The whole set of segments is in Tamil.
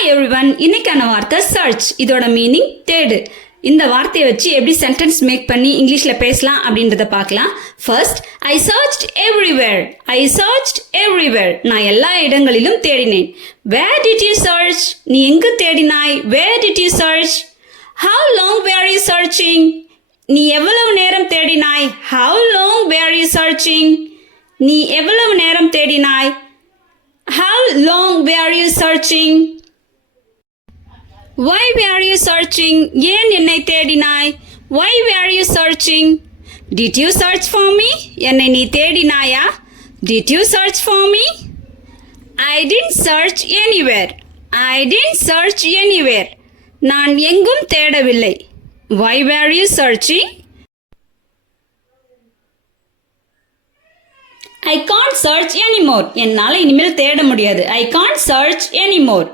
ஹாய் எவ்ரிவன், இன்னைக்கான வார்த்தை சர்ச். இதோட மீனிங் தேடு. இந்த வார்த்தையை வச்சு எப்படி சென்டென்ஸ் மேக் பண்ணி இங்கிலீஷ்ல பேசலாம் அப்படின்றத பார்க்கலாம். First, I searched everywhere. I searched everywhere. நான் எல்லா இடங்களிலும் தேடினேன். Where did you search? நீ எங்கு தேடினாய்? Where did you search? How long were you searching? நீ எவ்வளவு நேரம் தேடினாய்? How long were you searching? நீ எவ்வளவு நேரம் தேடினாய்? How long were you searching? Why were you searching? ஏன் என்னை தேடினாய்? Why were you searching? Did you search for me? என்னை நீ தேடினாயா? Did you search for me? I didn't search anywhere. I didn't search anywhere. நான் எங்கும் தேடவில்லை. Why were you searching? I can't search anymore. என்னால இனிமேல் தேட முடியாது. I can't search anymore.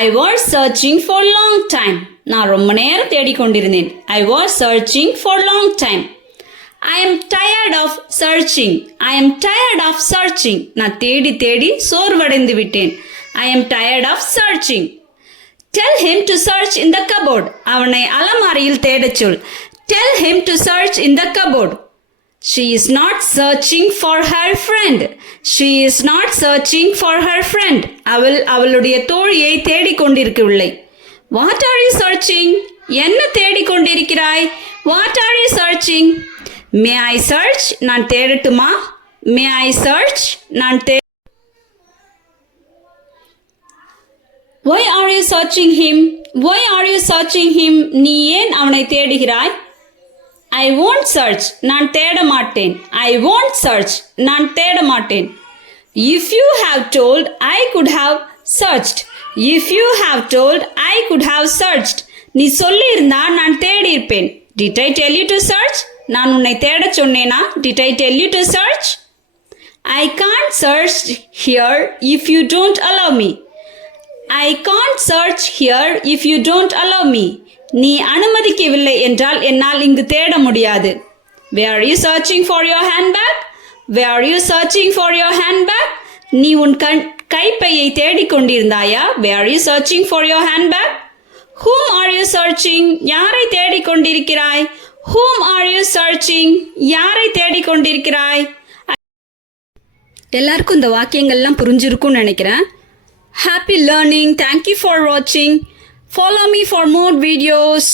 I was searching for long time. நான் ரொம்ப நேரம் தேடிக்கொண்டிருந்தேன். I was searching for long time. I am tired of searching. I am tired of searching. நான் தேடி தேடி சோர்வடைந்து விட்டேன். I am tired of searching. Tell him to search in the cupboard. அவனை அலமாரியில் தேடச் சொல். Tell him to search in the cupboard. She is not searching for her friend. She is not searching for her friend. அவளுடைய தோழியை தேடிக்கொண்டிருக்கவில்லை. What are you searching? என்ன தேடிக்கொண்டிருக்கிறாய்? What are you searching? May I search? நான் தேடட்டுமா? May I search? நான் Why are you searching him? Why are you searching him? நீ ஏன் அவனை தேடுகிறாய்? I won't search. நான் தேட மாட்டேன். I won't search. நான் தேட மாட்டேன். If you have told, I could have searched. If you have told, I could have searched. நீ சொல்லியிருந்தா நான் தேடி இருப்பேன். Did I tell you to search? நான் உன்னை தேட சொன்னேனா? Did I tell you to search? I can't search here if you don't allow me. I can't search here if you don't allow me. நீ அனுமதிக்கவில்லை என்றால் என்னால் இங்கு தேட முடியாது. Where are you searching for your handbag? Where are you searching for your handbag? நீ உன் கைப்பையை தேடிக்கொண்டிருந்தாயா? Where are you searching for your handbag? Whom are you searching? யாரை தேடிக்கொண்டிருக்கிறாய்? Whom are you searching? யாரை தேடிக்கொண்டிருக்கிறாய்? எல்லாருக்கும் இந்த வாக்கியங்கள்லாம் புரிஞ்சிருக்கும்னு நினைக்கிறேன். Happy learning. Thank you for watching. Follow me for more videos.